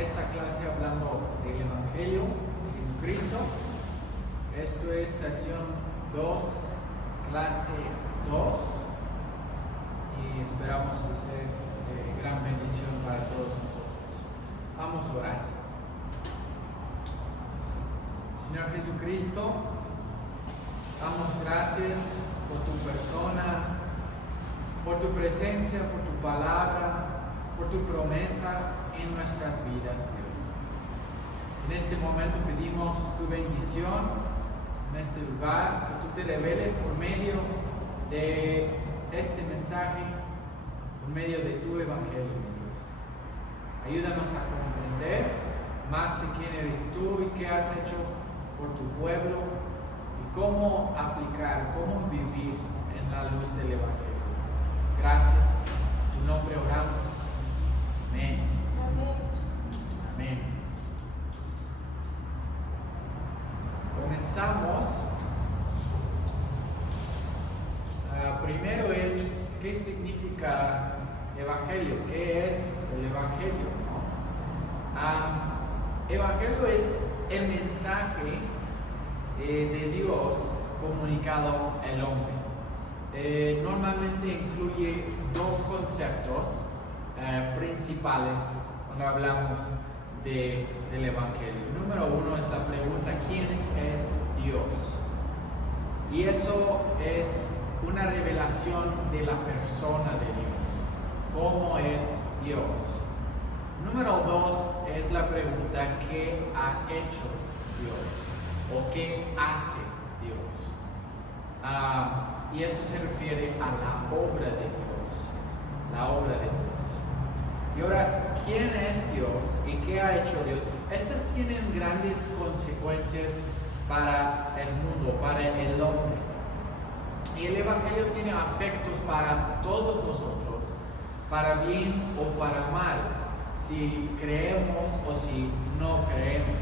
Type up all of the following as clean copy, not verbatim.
esta clase hablando del Evangelio de Jesucristo. Esto es sesión 2, clase 2, y esperamos que sea de gran bendición para todos nosotros. Vamos a orar. Señor Jesucristo, damos gracias por tu persona, por tu presencia, por tu palabra, por tu promesa en nuestras vidas, Dios. En este momento pedimos tu bendición en este lugar, que tú te reveles por medio de este mensaje, por medio de tu Evangelio, mi Dios. Ayúdanos a comprender más de quién eres tú y qué has hecho por tu pueblo y cómo aplicar, cómo vivir en la luz del Evangelio. Gracias. En tu nombre oramos. Amén. Amén. Comenzamos. Primero es, ¿qué significa Evangelio? ¿Qué es el Evangelio? Evangelio es el mensaje de Dios comunicado al hombre. Normalmente incluye dos conceptos principales cuando hablamos del Evangelio. Número uno es la pregunta: ¿quién es Dios? Y eso es una revelación de la persona de Dios. ¿Cómo es Dios? Número dos es la pregunta: ¿qué ha hecho Dios? ¿O qué hace Dios? Y eso se refiere a la obra de Dios. La obra de Dios. Y ahora, ¿quién es Dios y qué ha hecho Dios? Estas tienen grandes consecuencias para el mundo, para el hombre. Y el Evangelio tiene efectos para todos nosotros, para bien o para mal, si creemos o si no creemos.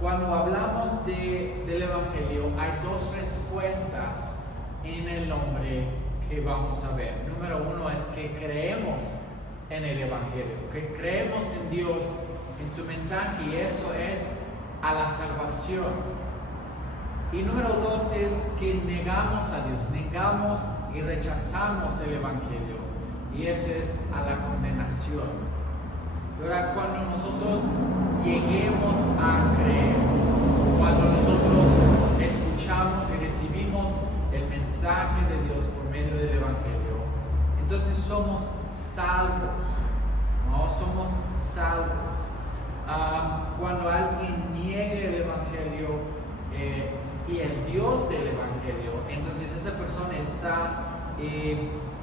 Cuando hablamos del Evangelio, hay dos respuestas en el hombre que vamos a ver. Número uno es que creemos en el Evangelio, que creemos en Dios, en su mensaje, y eso es a la salvación. Y número dos es que negamos a Dios, negamos y rechazamos el Evangelio, y eso es a la condenación. Ahora, cuando nosotros lleguemos a creer, cuando nosotros escuchamos y recibimos el mensaje de Dios por medio del Evangelio, entonces somos salvos, ¿no? Somos salvos. Cuando alguien niegue el Evangelio y el Dios del Evangelio, entonces esa persona está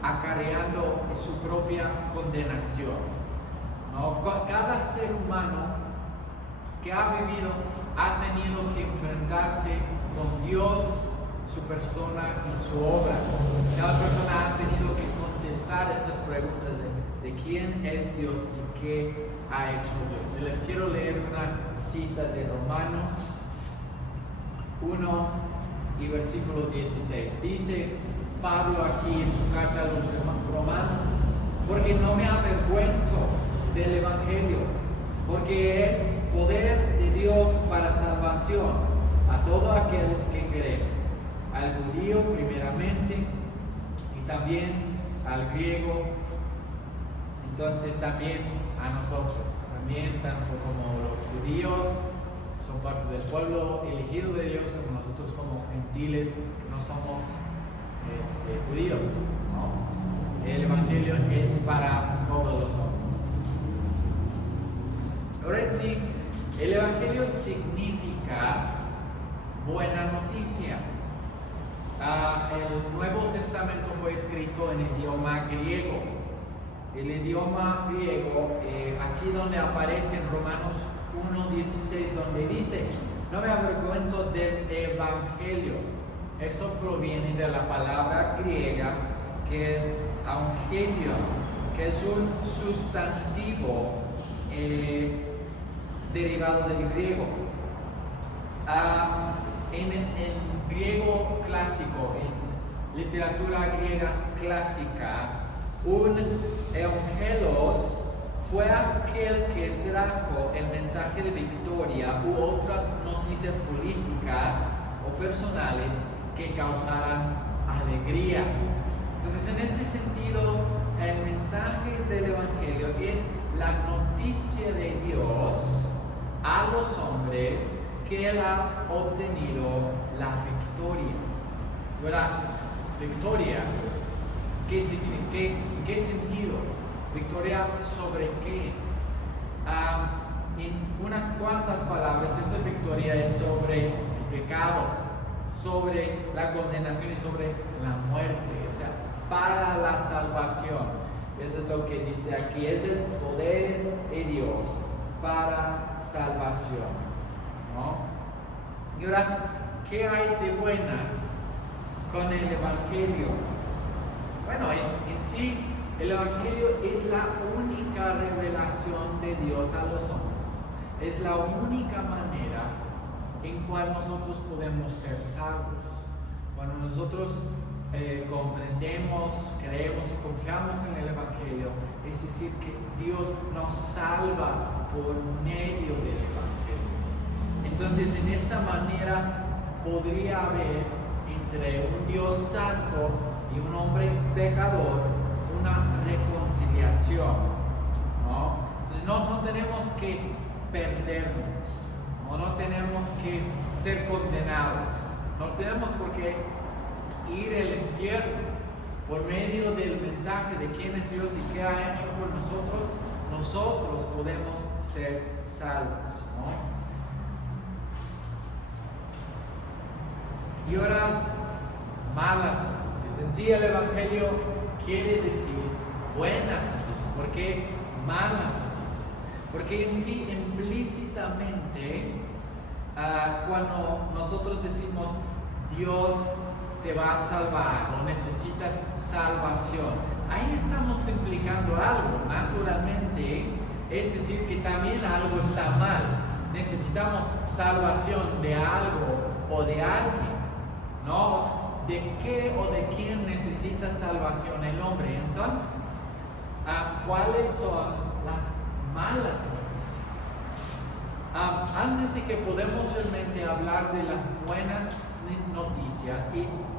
acarreando su propia condenación, ¿no? Cada ser humano que ha vivido ha tenido que enfrentarse con Dios, su persona y su obra. Cada persona ha tenido que contestar estas preguntas de quién es Dios y qué ha hecho Dios. Y les quiero leer una cita de Romanos 1 y versículo 16. Dice Pablo aquí en su carta a los romanos: porque no me avergüenzo del Evangelio, porque es poder de Dios para salvación a todo aquel que cree, al judío primeramente y también al griego, entonces también a nosotros, también tanto como los judíos son parte del pueblo elegido de Dios, como nosotros como gentiles que no somos judíos, ¿no? El Evangelio es para todos los hombres. Ahora en sí, el Evangelio significa buena noticia. El Nuevo Testamento fue escrito en idioma griego. El idioma griego, aquí donde aparece en Romanos 1:16, donde dice: no me avergüenzo del Evangelio. Eso proviene de la palabra griega que es evangelion, que es un sustantivo derivado del griego. En griego clásico, en literatura griega clásica, un evangelos fue aquel que trajo el mensaje de victoria u otras noticias políticas o personales que causaran alegría. Entonces, en este sentido, el mensaje del Evangelio es la noticia de Dios a los hombres que Él ha obtenido la victoria. ¿Verdad? Victoria, ¿qué sentido? ¿Victoria sobre qué? En unas cuantas palabras, esa victoria es sobre el pecado, sobre la condenación y sobre la muerte, o sea, para la salvación. Eso es lo que dice aquí, es el poder de Dios para salvación, ¿no? Y ahora, ¿qué hay de buenas con el Evangelio? Bueno, en sí, el Evangelio es la única revelación de Dios a los hombres. Es la única manera en cual nosotros podemos ser salvos. Cuando nosotros comprendemos, creemos y confiamos en el Evangelio, es decir, que Dios nos salva por medio del Evangelio. Entonces, en esta manera podría haber entre un Dios santo y un hombre pecador una reconciliación, ¿no? Entonces no tenemos que perdernos, no tenemos que ser condenados, no tenemos por qué ir al infierno. Por medio del mensaje de quién es Dios y qué ha hecho por nosotros podemos ser salvos, ¿no? Y ahora, malas noticias. En sí, el Evangelio quiere decir buenas noticias. ¿Por qué malas noticias? Porque en sí, implícitamente, cuando nosotros decimos Dios te va a salvar o necesitas salvación, ahí estamos implicando algo, naturalmente, es decir, que también algo está mal. Necesitamos salvación de algo o de alguien, ¿no? O sea, ¿de qué o de quién necesita salvación el hombre? Entonces, ¿cuáles son las malas noticias? Antes de que podamos realmente hablar de las buenas noticias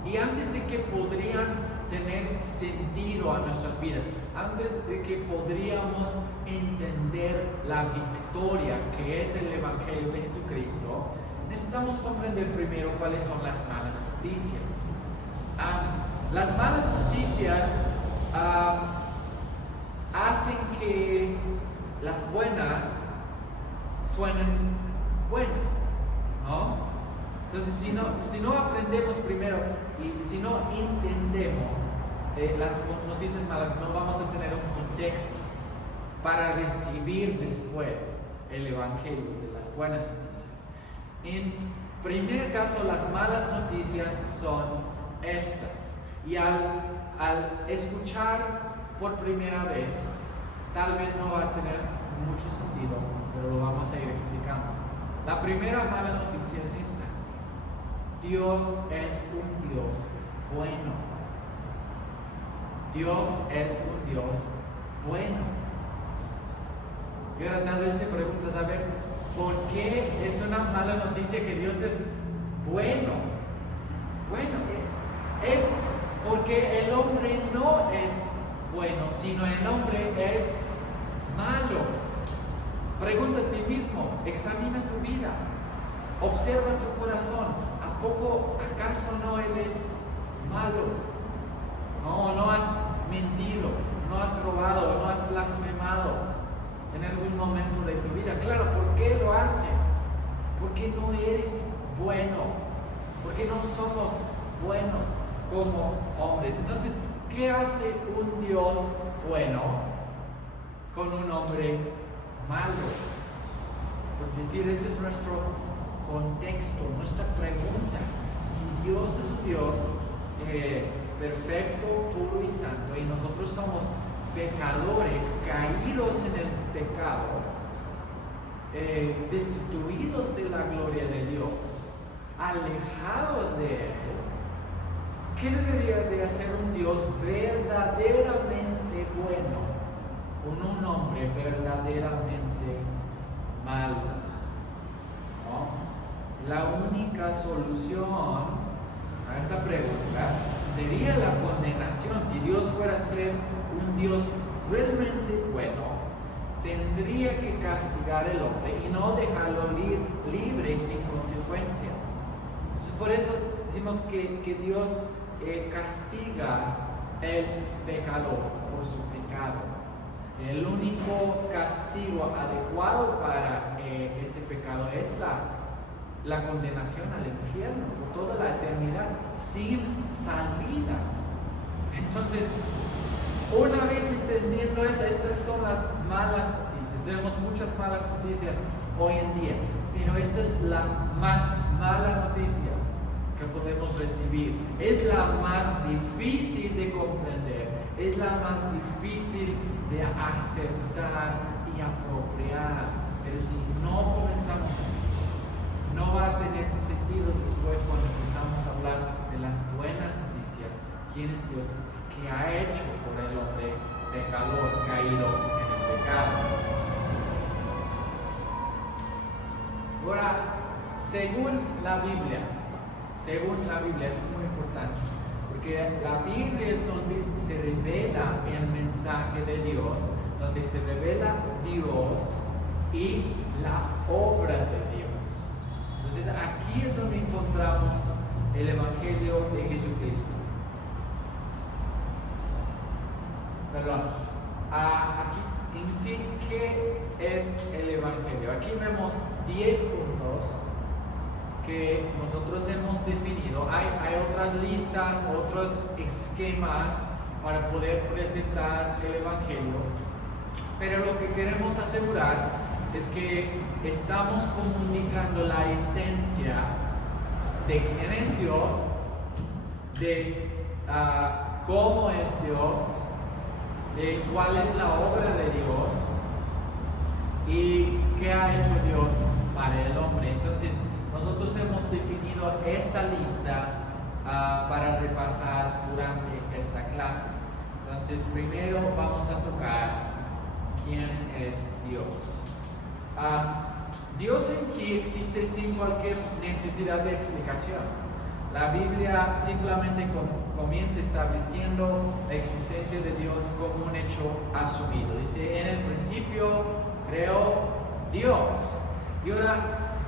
y antes de que podrían tener sentido a nuestras vidas, antes de que podríamos entender la victoria que es el Evangelio de Jesucristo, necesitamos comprender primero cuáles son las malas noticias. Las malas noticias hacen que las buenas suenen buenas, ¿no? Entonces, si no aprendemos primero y si no entendemos las noticias malas, no vamos a tener un contexto para recibir después el Evangelio de las buenas noticias. En primer caso, las malas noticias son estas. Y al escuchar por primera vez, tal vez no va a tener mucho sentido, pero lo vamos a ir explicando. La primera mala noticia es esta: Dios es un Dios bueno. Dios es un Dios bueno. Y ahora tal vez te preguntas, a ver, ¿por qué es una mala noticia que Dios es bueno? Bueno, es porque el hombre no es bueno, sino el hombre es malo. Pregúntate a ti mismo, examina tu vida, observa tu corazón. ¿A poco acaso no eres malo? No has mentido, no has robado, no has blasfemado en algún momento de tu vida. Claro, ¿por qué lo haces? Porque no eres bueno, porque no somos buenos como hombres. Entonces, ¿qué hace un Dios bueno con un hombre malo? Por decir, ese es nuestro contexto, nuestra pregunta. Si Dios es un Dios perfecto, puro y santo, y nosotros somos pecadores, caídos en el pecado, destituidos de la gloria de Dios, alejados de Él, ¿qué debería de hacer un Dios verdaderamente bueno con un hombre verdaderamente malo, ¿no? La única solución a esta pregunta sería la condenación. Si Dios fuera a ser un Dios realmente bueno, tendría que castigar al hombre y no dejarlo libre sin consecuencia. Entonces, por eso decimos que Dios castiga el pecador por su pecado. El único castigo adecuado para ese pecado es la condenación al infierno por toda la eternidad, sin salida. Entonces, una vez entendiendo eso, estas son las malas noticias. Tenemos muchas malas noticias hoy en día, pero esta es la más mala noticia que podemos recibir. Es la más difícil de comprender, es la más difícil de aceptar y apropiar. Pero si no comenzamos aquí, no va a tener sentido después cuando empezamos a hablar de las buenas noticias. ¿Quién es Dios? ¿Qué ha hecho por el hombre pecador caído en el pecado? Ahora, según la Biblia, es muy importante, porque la Biblia es donde se revela el mensaje de Dios, donde se revela Dios y la obra de Dios. Entonces aquí es donde encontramos el Evangelio de Jesucristo. Perdón, aquí en sí, ¿qué es el Evangelio? Aquí vemos 10 puntos que nosotros hemos definido. Hay otras listas, otros esquemas para poder presentar el Evangelio, pero lo que queremos asegurar es que estamos comunicando la esencia de quién es Dios, de cómo es Dios, de cuál es la obra de Dios y qué ha hecho Dios para el hombre. Entonces, nosotros hemos definido esta lista para repasar durante esta clase. Entonces, primero vamos a tocar quién es Dios. Dios en sí existe sin cualquier necesidad de explicación. La Biblia simplemente comienza estableciendo la existencia de Dios como un hecho asumido. Dice, en el principio creó Dios. Y ahora,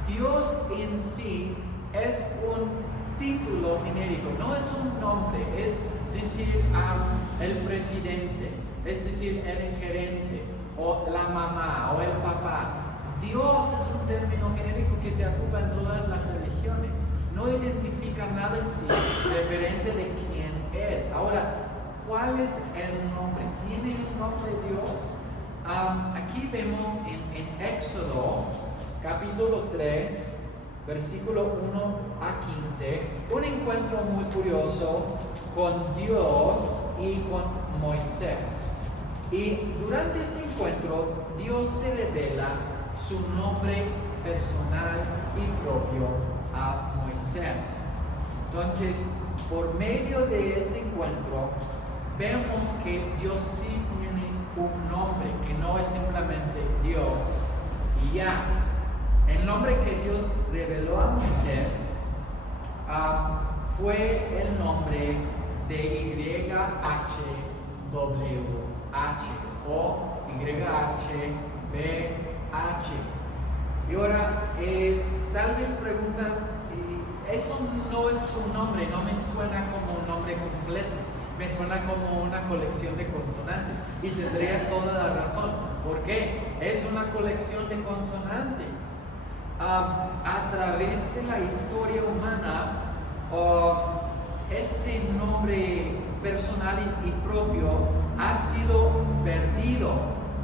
Dios en sí es un título genérico, no es un nombre, es decir, el presidente, es decir, el gerente, o la mamá, o el papá. Dios es un término genérico que se ocupa en todas las religiones. No identifica nada en sí referente de quién es. Ahora, ¿cuál es el nombre? ¿Tiene un nombre Dios? Aquí vemos en Éxodo, capítulo 3, versículo 1 a 15, un encuentro muy curioso con Dios y con Moisés. Y durante este encuentro, Dios se revela su nombre personal y propio a Moisés. Entonces, por medio de este encuentro, vemos que Dios sí tiene un nombre, que no es simplemente Dios y ya. El nombre que Dios reveló a Moisés fue el nombre de YHWH o YHWH. Y ahora, tal vez preguntas, eso no es un nombre, no me suena como un nombre completo, me suena como una colección de consonantes. Y tendrías toda la razón. ¿Por qué? Es una colección de consonantes. A través de la historia humana, este nombre personal y propio ha sido perdido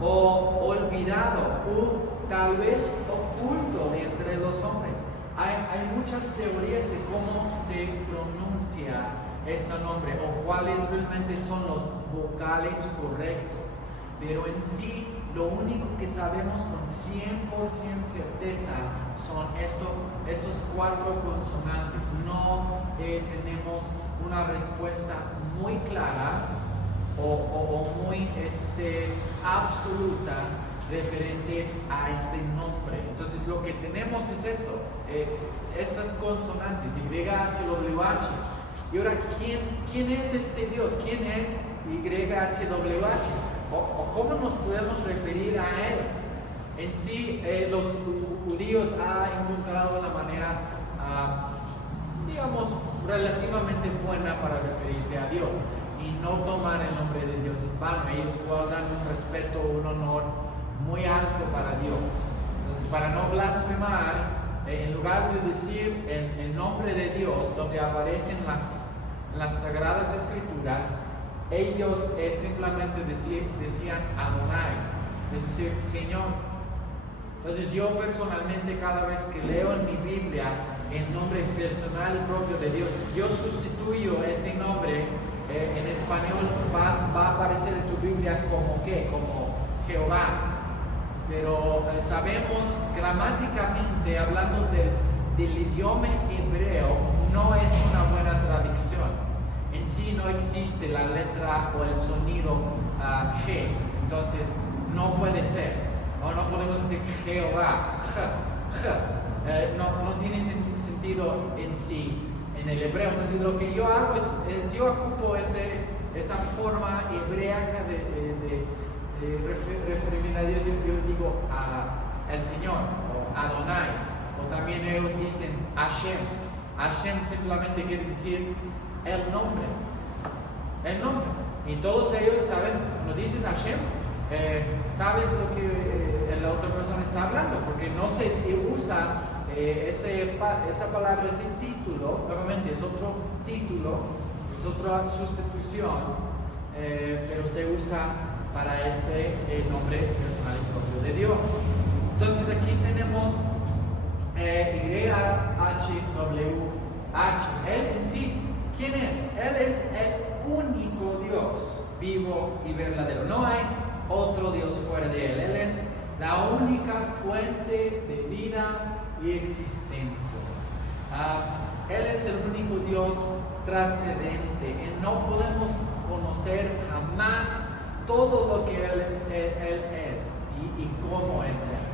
o olvidado o tal vez oculto de entre los hombres. Hay muchas teorías de cómo se pronuncia este nombre o cuáles realmente son los vocales correctos, pero en sí lo único que sabemos con 100% certeza son estos 4 consonantes. No tenemos una respuesta muy clara o muy absoluta referente a este nombre. Entonces lo que tenemos es esto, estas consonantes, YHWH. Y ahora, ¿quién es este Dios? ¿Quién es YHWH? ¿O cómo nos podemos referir a Él? En sí, los judíos han encontrado una manera, digamos, relativamente buena para referirse a Dios y no tomar el nombre de Dios en vano. Ellos guardan un respeto, un honor muy alto para Dios. Entonces, para no blasfemar, en lugar de decir el nombre de Dios, donde aparecen las Sagradas Escrituras, ellos simplemente decían Adonai, es decir, Señor. Entonces yo personalmente, cada vez que leo en mi Biblia el nombre personal y propio de Dios, yo sustituyo ese nombre. En español va a aparecer en tu Biblia como ¿qué? Como Jehová. Pero sabemos gramáticamente, hablando del idioma hebreo, no es una buena traducción. En sí no existe la letra o el sonido G, entonces no puede ser. No podemos decir Jehová. No tiene sentido en sí en el hebreo. Entonces lo que yo hago es yo ocupo esa forma hebrea de referirme a Dios. Yo digo el Señor, o Adonai, o también ellos dicen Hashem. Hashem simplemente quiere decir el nombre. Y todos ellos saben, cuando dices Hashem, sabes lo que la otra persona está hablando, porque no se usa esa palabra, ese título. Obviamente es otro título, es otra sustitución, pero se usa para este nombre personal y propio de Dios. Entonces aquí tenemos YHWH. Él en sí, ¿quién es? Él es el único Dios vivo y verdadero. No hay otro Dios fuera de Él. Él es la única fuente de vida y existencia. Él es el único Dios trascendente. No podemos conocer jamás todo lo que Él es y cómo es Él.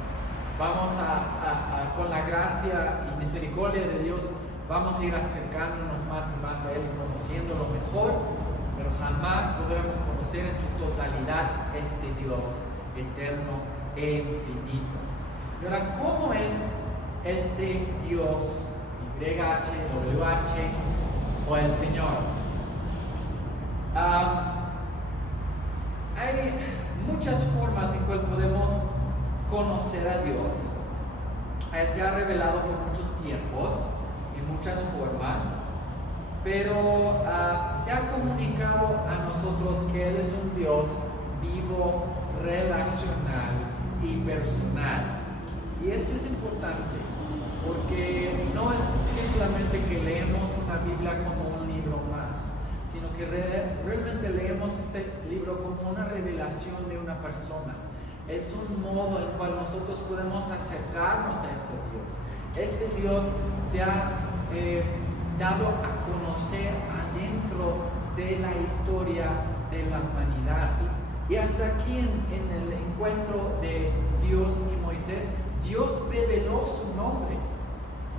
Vamos con la gracia y misericordia de Dios, vamos a ir acercándonos más y más a Él, conociéndolo mejor, pero jamás podremos conocer en su totalidad este Dios eterno e infinito. Y ahora, ¿cómo es este Dios YHWH o el Señor? Hay muchas formas en cuales podemos conocer a Dios. Se ha revelado por muchos tiempos y muchas formas, pero se ha comunicado a nosotros que Él es un Dios vivo, relacional y personal. Y eso es importante, porque no es simplemente que leemos una Biblia como un libro más, sino que realmente leemos este libro como una revelación de una persona. Es un modo en cual nosotros podemos acercarnos a este Dios. Este Dios se ha dado a conocer adentro de la historia de la humanidad. Y hasta aquí en el encuentro de Dios y Moisés, Dios reveló su nombre.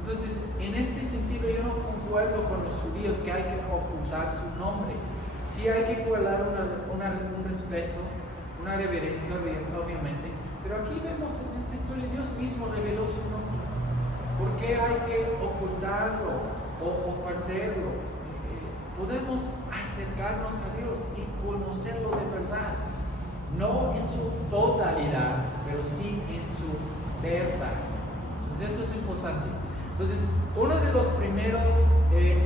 Entonces, en este sentido, yo no concuerdo con los judíos que hay que ocultar su nombre. Sí hay que guardar un respeto, una reverencia, obviamente, pero aquí vemos en esta historia, Dios mismo reveló su nombre. ¿Por qué hay que ocultarlo o perderlo? Podemos acercarnos a Dios y conocerlo de verdad, no en su totalidad, pero sí en su verdad. Entonces eso es importante. Entonces, uno de los primeros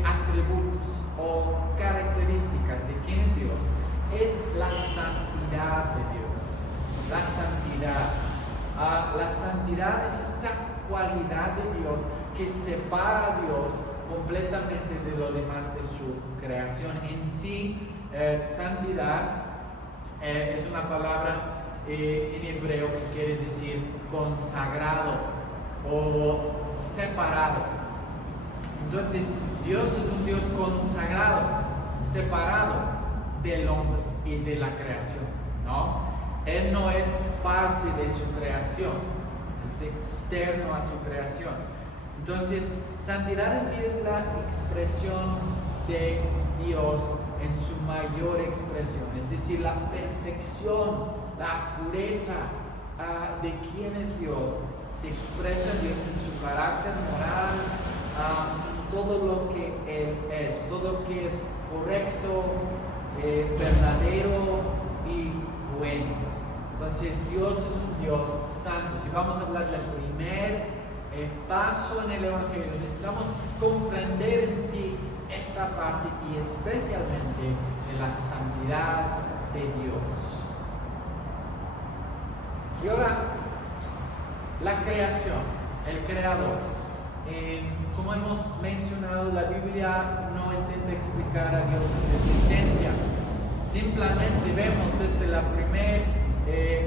atributos o características de quién es Dios es la santidad de Dios. La santidad. La santidad es esta cualidad de Dios que separa a Dios completamente de lo demás de su creación. En sí, santidad es una palabra en hebreo que quiere decir consagrado o separado. Entonces, Dios es un Dios consagrado, separado del hombre y de la creación, ¿no? Él no es parte de su creación, es externo a su creación. Entonces, santidad en sí es la expresión de Dios en su mayor expresión, es decir, la perfección, la pureza de quién es Dios, se expresa Dios en su carácter moral, todo lo que Él es, todo lo que es correcto, verdadero y bueno. Entonces Dios es un Dios santo. Si vamos a hablar del primer paso en el Evangelio, necesitamos comprender en sí esta parte y especialmente de la santidad de Dios. Y ahora, la creación, el creador. Como hemos mencionado, la Biblia no intenta explicar a Dios en su existencia. Simplemente vemos desde la primera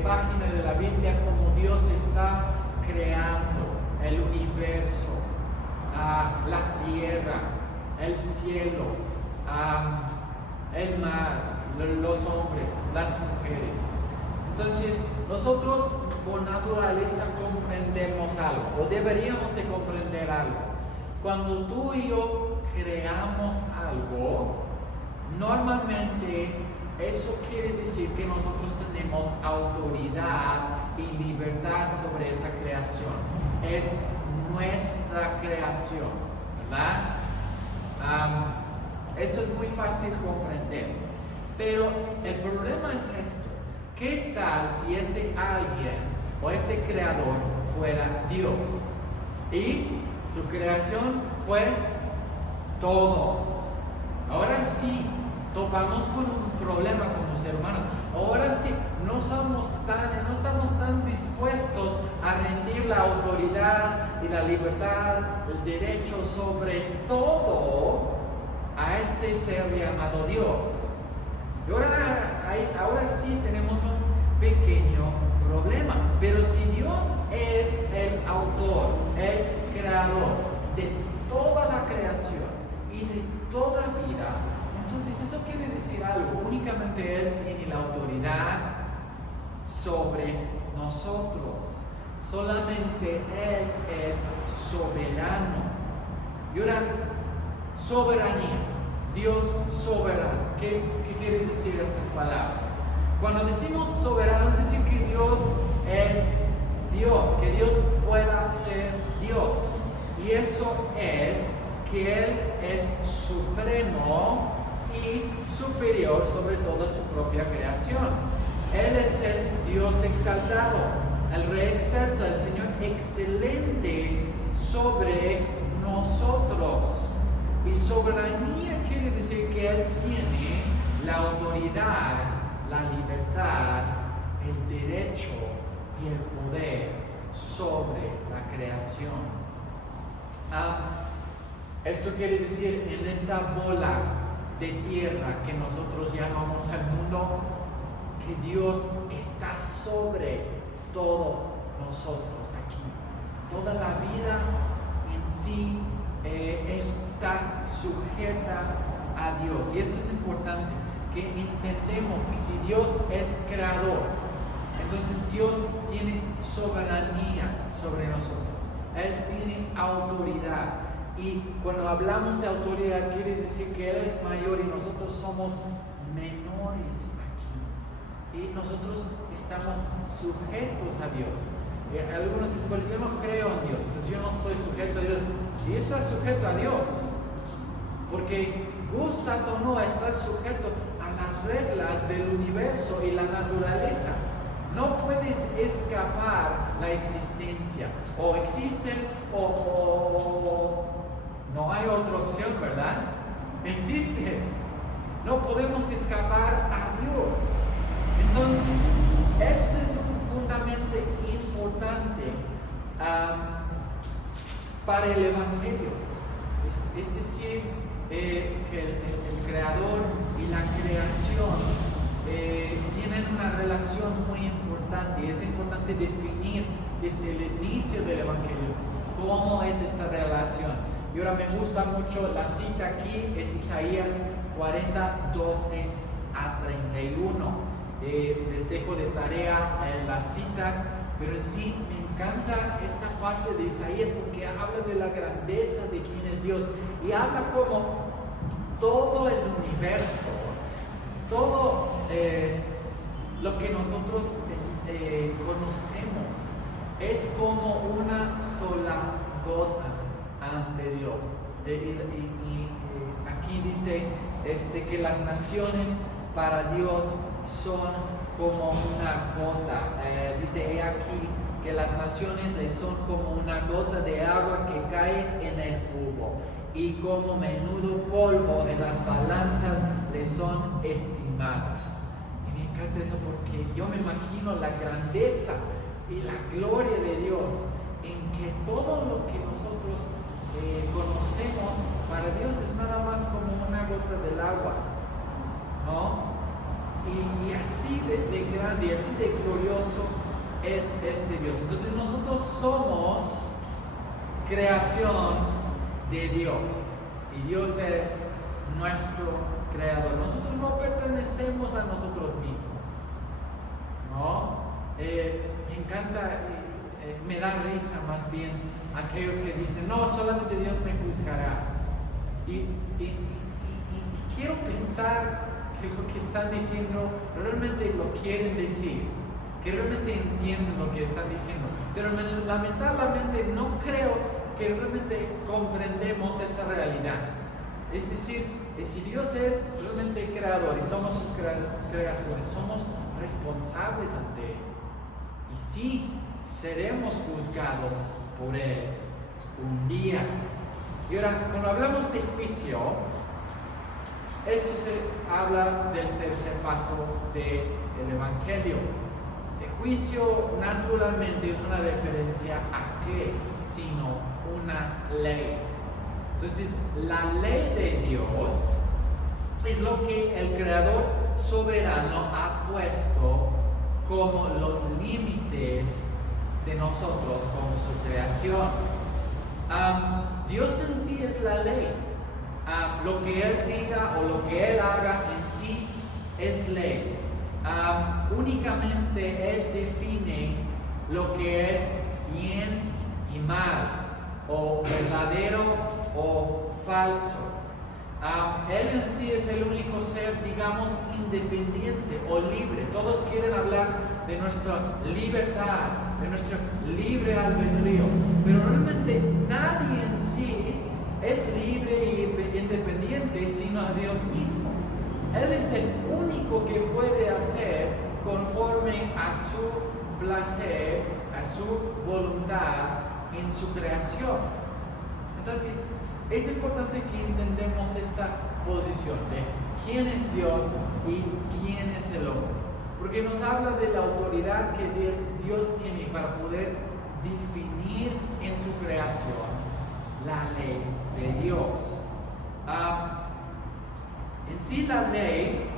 página de la Biblia cómo Dios está creando el universo, la tierra, el cielo, el mar, los hombres, las mujeres. Entonces, nosotros por naturaleza comprendemos algo, o deberíamos de comprender algo. Cuando tú y yo creamos algo, normalmente eso quiere decir que nosotros tenemos autoridad y libertad sobre esa creación. Es nuestra creación, ¿verdad? Eso es muy fácil comprender. Pero el problema es esto. ¿Qué tal si ese alguien o ese creador fuera Dios? Y su creación fue todo. Ahora sí, topamos con un problema como seres humanos. Ahora sí, no estamos tan dispuestos a rendir la autoridad y la libertad, el derecho sobre todo a este ser llamado Dios. Y ahora sí tenemos un pequeño problema. Pero si Dios es el autor, el creador de toda la creación y de toda vida, entonces eso quiere decir algo. Únicamente Él tiene la autoridad sobre nosotros. Solamente Él es soberano. Y ahora, soberanía. Dios soberano. ¿Qué quiere decir estas palabras? Cuando decimos soberano, es decir que Dios es Dios, que Dios pueda ser Dios. Y eso es que Él es supremo y superior sobre toda su propia creación. Él es el Dios exaltado, el Rey excelso, el Señor excelente sobre nosotros. Y soberanía quiere decir que Él tiene la autoridad, la libertad, el derecho y el poder sobre la creación. Esto quiere decir, en esta bola de tierra que nosotros llamamos al mundo, que Dios está sobre todos nosotros aquí. Toda la vida en sí está sujeta a Dios. Y esto es importante, que entendemos que si Dios es creador, entonces Dios tiene soberanía sobre nosotros. Él tiene autoridad. Y cuando hablamos de autoridad, quiere decir que Él es mayor y nosotros somos menores aquí. Y nosotros estamos sujetos a Dios. Algunos dicen, pues yo no creo en Dios, entonces yo no estoy sujeto a Dios. Si estás sujeto a Dios, porque gustas o no, estás sujeto a las reglas del universo y la naturaleza. No puedes escapar la existencia. O existes o no hay otra opción, ¿verdad? Existes. No podemos escapar a Dios. Entonces, esto es fundamentalmente importante para el Evangelio. Es decir, que el Creador y la creación tienen una relación muy importante. Y es importante definir desde el inicio del Evangelio cómo es esta relación. Y ahora me gusta mucho la cita aquí, es Isaías 40, 12 a 31. Les dejo de tarea las citas, pero en sí me encanta esta parte de Isaías porque habla de la grandeza de quién es Dios y habla como todo el universo, todo lo que nosotros conocemos es como una sola gota ante Dios. Aquí dice que las naciones para Dios son como una gota. Dice, he aquí que las naciones le son como una gota de agua que cae en el cubo, y como menudo polvo en las balanzas le son estimadas. Y me encanta eso porque yo me imagino la grandeza y la gloria de Dios en que todo lo que nosotros conocemos para Dios es nada más como una gota del agua, ¿no? Y así de grande y así de glorioso es este Dios. Entonces nosotros somos creación de Dios y Dios es nuestro creador. Nosotros no pertenecemos a nosotros mismos, ¿no? Me encanta, me da risa más bien aquellos que dicen, no, solamente Dios me juzgará. Y quiero pensar que lo que están diciendo realmente lo quieren decir, que realmente entienden lo que están diciendo, pero lamentablemente no creo que realmente comprendemos esa realidad. Es decir, si Dios es realmente creador y somos sus creaciones, somos responsables ante Él. Y sí, seremos juzgados por Él un día. Y ahora, cuando hablamos de juicio, esto se habla del tercer paso del Evangelio. El juicio naturalmente es una referencia a qué, sino una ley. Entonces, la ley de Dios es lo que el Creador soberano ha puesto como los límites de nosotros, como su creación. Dios en sí es la ley. Lo que Él diga o lo que Él haga en sí es ley. Únicamente Él define lo que es bien y mal, o verdadero o falso. Él en sí es el único ser, digamos, independiente o libre. Todos quieren hablar de nuestra libertad, de nuestro libre albedrío, pero realmente nadie en sí es libre e independiente sino a Dios mismo. Él es el único que puede hacer conforme a su placer, a su voluntad en su creación. Entonces, es importante que entendamos esta posición de quién es Dios y quién es el hombre, porque nos habla de la autoridad que Dios tiene para poder definir en su creación la ley de Dios. En sí, la ley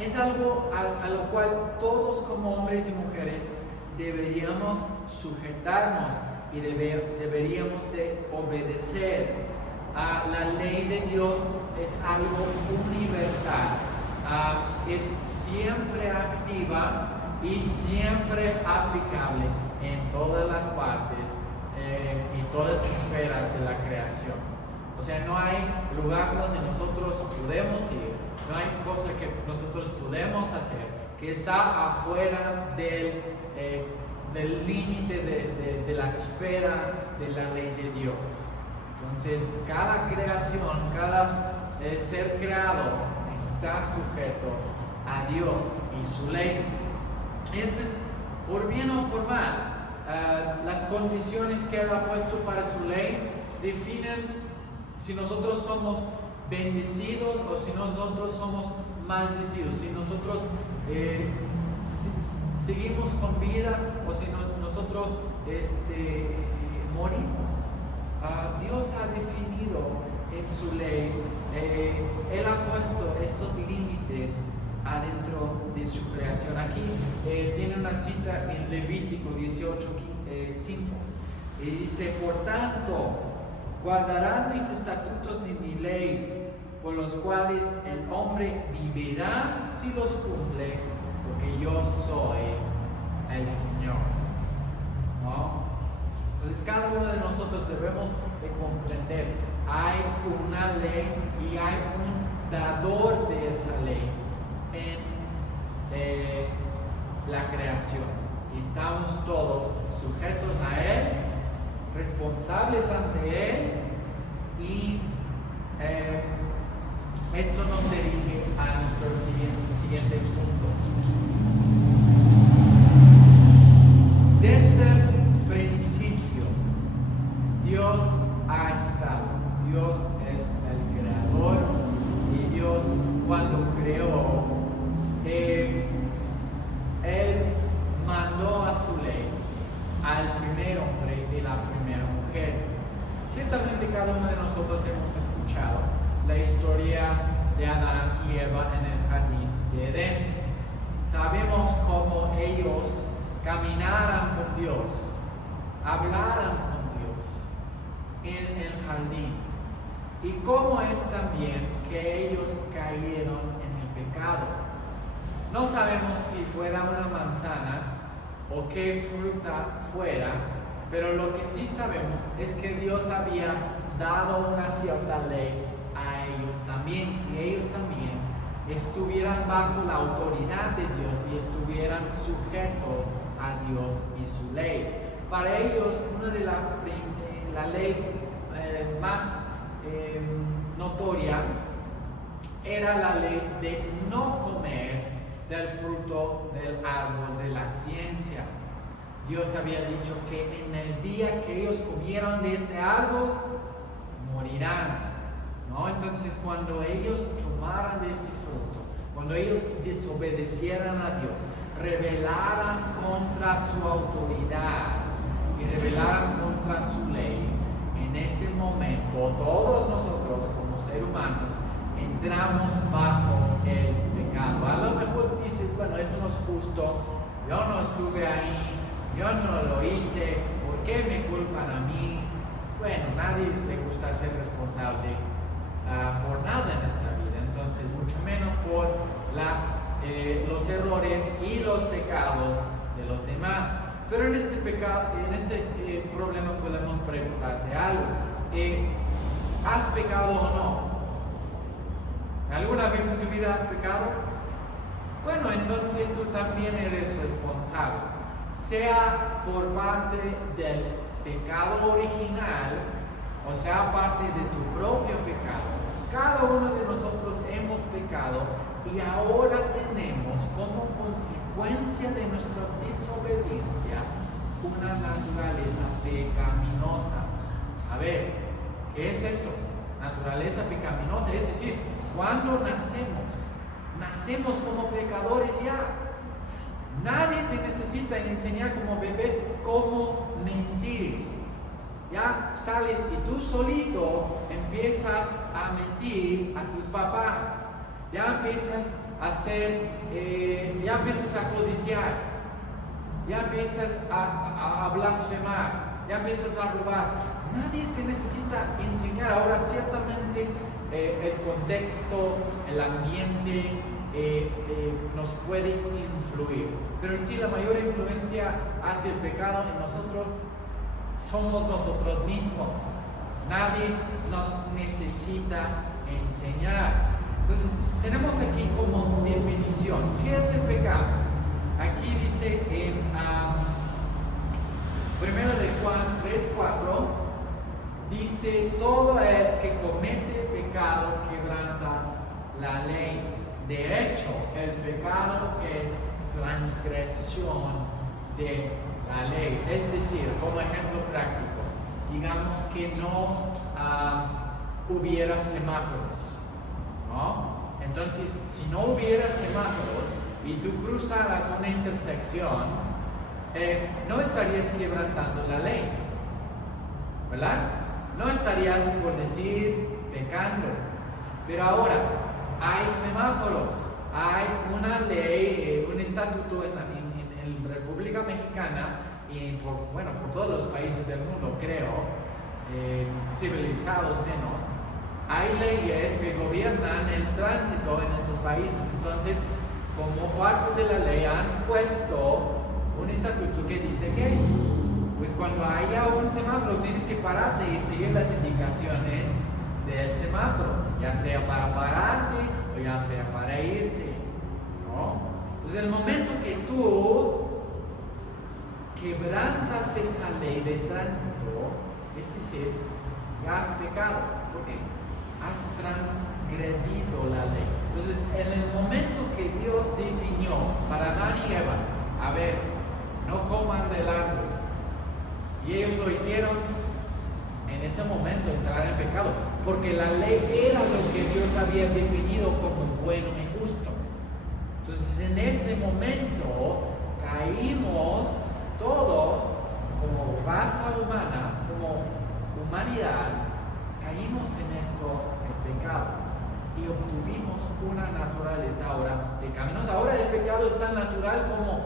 es algo a lo cual todos como hombres y mujeres deberíamos sujetarnos y deberíamos de obedecer. La ley de Dios es algo universal, es siempre activa y siempre aplicable en todas las partes y todas las esferas de la creación. O sea, no hay lugar donde nosotros podemos ir, no hay cosa que nosotros podemos hacer que está afuera del límite de la esfera de la ley de Dios. Entonces, cada creación, cada ser creado está sujeto a Dios y su ley. Esto es por bien o por mal. Las condiciones que Él ha puesto para su ley definen si nosotros somos bendecidos o si nosotros somos maldecidos, si nosotros seguimos con vida o si nosotros morimos. Dios ha definido en su ley, Él ha puesto estos límites adentro de su creación. Aquí tiene una cita en Levítico 18:5 y dice: por tanto, guardarán mis estatutos y mi ley, por los cuales el hombre vivirá si los cumple, porque yo soy el Señor, ¿no? Entonces cada uno de nosotros debemos de comprender, hay una ley y hay un dador de esa ley en la creación, y estamos todos sujetos a Él, responsables ante Él, y esto nos dirige a nuestro siguiente punto. Desde el principio, Dios ha estado. Dios es el creador, y Dios, cuando creó, Él mandó a su ley al primer hombre y la primera mujer. Ciertamente cada uno de nosotros hemos escuchado la historia de Adán y Eva en el jardín de Edén. Sabemos cómo ellos caminaran con Dios, hablaran con Dios en el jardín, y cómo es también que ellos cayeron en el pecado. No sabemos si fuera una manzana o qué fruta fuera, pero lo que sí sabemos es que Dios había dado una cierta ley a ellos también, que ellos también estuvieran bajo la autoridad de Dios y estuvieran sujetos a Dios y su ley. Para ellos, una de la ley más notoria era la ley de no comer del fruto del árbol de la ciencia. Dios había dicho que en el día que ellos comieran de ese árbol, morirán, ¿no? Entonces, cuando ellos tomaran de ese fruto, cuando ellos desobedecieran a Dios, rebelaran contra su autoridad y rebelaran contra su ley, en ese momento todos nosotros como seres humanos entramos bajo el pecado. A lo mejor dices, bueno, eso no es justo, yo no estuve ahí, yo no lo hice, ¿por qué me culpan a mí? Bueno, nadie le gusta ser responsable por nada en esta vida, entonces mucho menos por los errores y los pecados de los demás. Pero en este problema podemos preguntarte algo. ¿Has pecado o no? ¿Alguna vez en tu vida has pecado? Bueno, entonces tú también eres responsable, sea por parte del pecado original, o sea, parte de tu propio pecado. Cada uno de nosotros hemos pecado, y ahora tenemos como consecuencia de nuestra desobediencia una naturaleza pecaminosa. A ver, ¿qué es eso? Naturaleza pecaminosa, es decir, cuando nacemos como pecadores ya. Nadie te necesita enseñar como bebé cómo mentir. Ya sales y tú solito empiezas a mentir a tus papás. Ya empiezas a ya empiezas a codiciar. Ya empiezas a blasfemar. Ya empiezas a robar. Nadie te necesita enseñar. Ahora, ciertamente, el contexto, el ambiente nos puede influir, pero en sí la mayor influencia hacia el pecado en nosotros somos nosotros mismos. Nadie nos necesita enseñar. Entonces tenemos aquí como definición, ¿qué es el pecado? Aquí dice en 1 de Juan 3:4, dice: todo el que comete pecado quebranta la ley. De hecho, el pecado es transgresión de la ley. Es decir, como ejemplo práctico, digamos que no hubiera semáforos, ¿no? Entonces, si no hubiera semáforos y tú cruzaras una intersección, no estarías quebrantando la ley, ¿verdad? No estarías, por decir, pecando. Pero ahora, hay semáforos, hay una ley, un estatuto en la República Mexicana y por todos los países del mundo, creo, civilizados menos. Hay leyes que gobiernan el tránsito en esos países. Entonces, como parte de la ley, han puesto un estatuto que dice que, pues cuando haya un semáforo, tienes que pararte y seguir las indicaciones del semáforo, ya sea para pararte o ya sea para irte, ¿no? Entonces, el momento que tú quebrantas esa ley de tránsito, es decir, ya has pecado, porque has transgredido la ley. Entonces, en el momento que Dios definió para Adán y Eva, a ver, no coman del árbol, y ellos lo hicieron, en ese momento entraron en pecado, porque la ley era lo que Dios había definido como bueno y justo. Entonces, en ese momento caímos todos como raza humana, como humanidad, caímos en esto, el pecado, y obtuvimos una naturaleza ahora pecaminosa. Ahora el pecado es tan natural como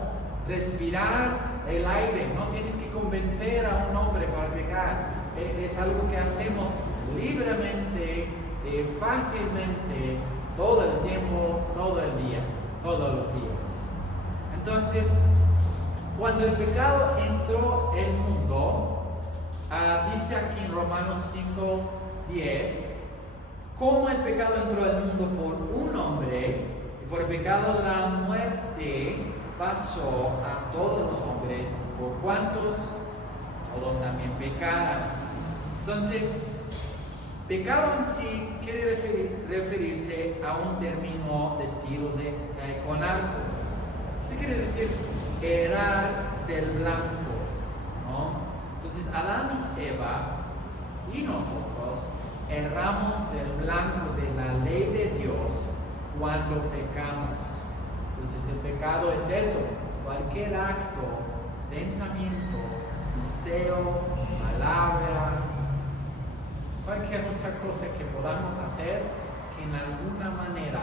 respirar el aire. No tienes que convencer a un hombre para pecar. Es algo que hacemos libremente, fácilmente, todo el tiempo, todo el día, todos los días. Entonces, cuando el pecado entró en el mundo, dice aquí en Romanos 5:10, como el pecado entró al mundo por un hombre, y por el pecado la muerte pasó a todos los hombres, por cuantos todos también pecaron. Entonces, pecado en sí quiere referirse a un término de tiro con arco. Esto quiere decir errar del blanco, ¿no? Entonces, Adán y Eva y nosotros erramos del blanco de la ley de Dios cuando pecamos. Entonces, el pecado es eso: cualquier acto, pensamiento, deseo, palabra, cualquier otra cosa que podamos hacer que en alguna manera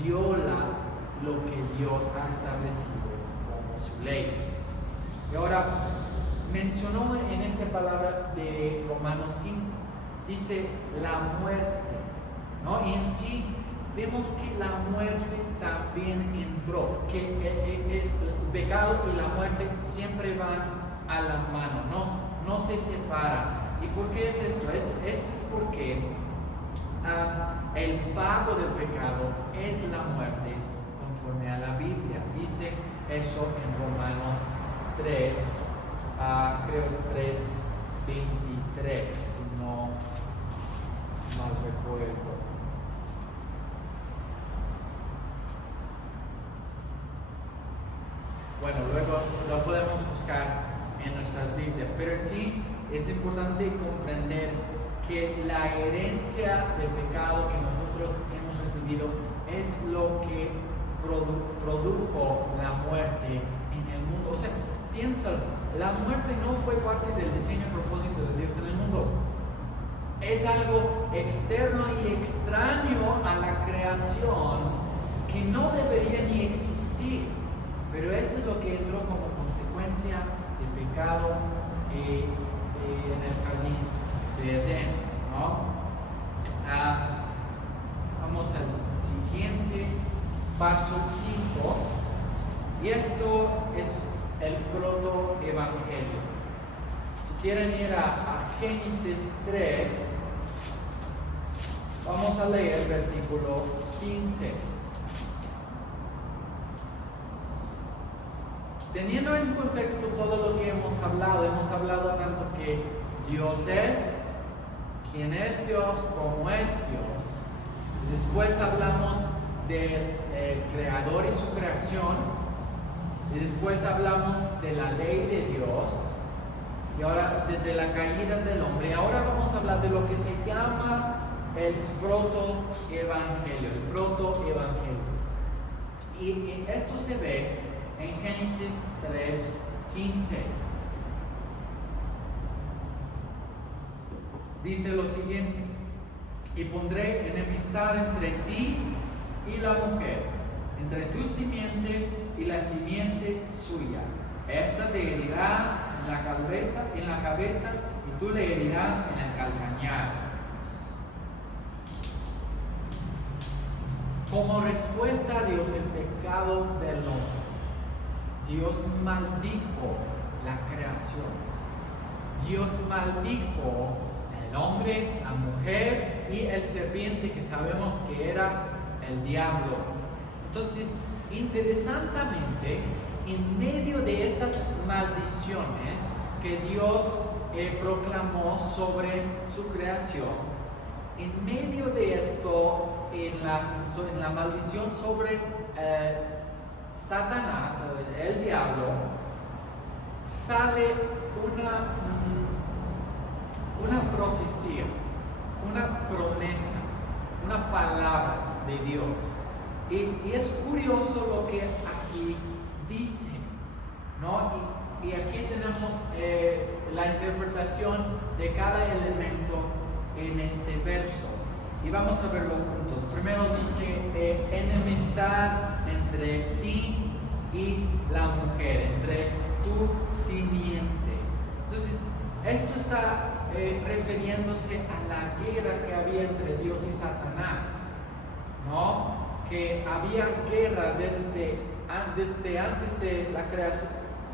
viola lo que Dios ha establecido como su ley. Y ahora mencionó en esta palabra de Romanos 5, dice la muerte, ¿no? Y en sí vemos que la muerte también entró, que el pecado y la muerte siempre van a la mano, no se separan. ¿Y por qué es esto? Esto es porque el pago del pecado es la muerte conforme a la Biblia. Dice eso en Romanos 3, creo es 3:23, si no mal recuerdo. Bueno, luego lo podemos buscar en nuestras Biblias, pero en sí es importante comprender que la herencia del pecado que nosotros hemos recibido es lo que produjo la muerte en el mundo. O sea, piénsalo, la muerte no fue parte del diseño y propósito de Dios en el mundo. Es algo externo y extraño a la creación que no debería ni existir. Pero esto es lo que entró como consecuencia del pecado en el jardín de Edén, ¿no? Vamos al siguiente, paso 5, y esto es el protoevangelio. Si quieren ir a Génesis 3, vamos a leer el versículo 15. Teniendo en contexto todo lo que hemos hablado tanto que Dios es, quién es Dios, cómo es Dios. Después hablamos del Creador y su creación. Y después hablamos de la ley de Dios. Y ahora desde la caída del hombre. Ahora vamos a hablar de lo que se llama el protoevangelio. Y esto se ve en Génesis 3:15. Dice lo siguiente: y pondré enemistad entre ti y la mujer, entre tu simiente y la simiente suya. Esta te herirá en la cabeza y tú le herirás en el calcañar. Como respuesta a Dios, el pecado del hombre, Dios maldijo la creación. Dios maldijo el hombre, la mujer y el serpiente, que sabemos que era el diablo. Entonces, interesantemente, en medio de estas maldiciones que Dios proclamó sobre su creación, en medio de esto, en la maldición sobre Satanás, el diablo, sale una profecía, una promesa, una palabra de Dios. Y es curioso lo que aquí dice, ¿no? Y aquí tenemos la interpretación de cada elemento en este verso. Y vamos a verlo juntos. Primero dice, enemistad entre ti y la mujer, entre tu simiente. Entonces, esto está refiriéndose a la guerra que había entre Dios y Satanás, ¿no? Que había guerra desde antes de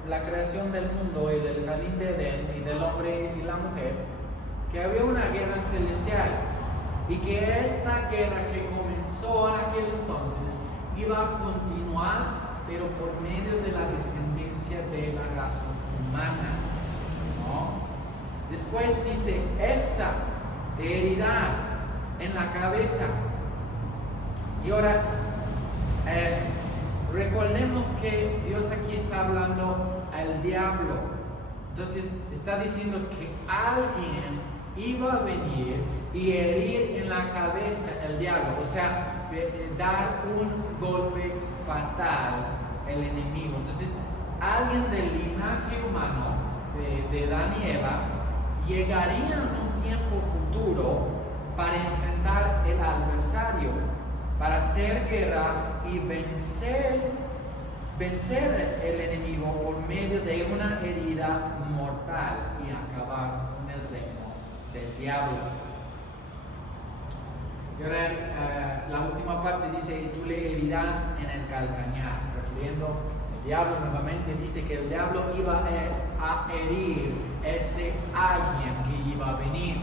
la creación del mundo y del jardín de Edén y del hombre y la mujer, que había una guerra celestial y que esta guerra que comenzó en aquel entonces iba a continuar, pero por medio de la descendencia de la raza humana, ¿no? Después dice, esta te herirá en la cabeza. Y ahora, recordemos que Dios aquí está hablando al diablo. Entonces, está diciendo que alguien iba a venir y herir en la cabeza el diablo. O sea, dar un golpe fatal al enemigo. Entonces, alguien del linaje humano, de Adán y Eva, llegaría en un tiempo futuro para enfrentar el adversario, para hacer guerra y vencer el enemigo por medio de una herida mortal y acabar con el reino del diablo. Y ahora, la última parte dice, y tú le herirás en el calcañar, refiriendo al diablo. Nuevamente dice que el diablo iba a herir ese alguien que iba a venir,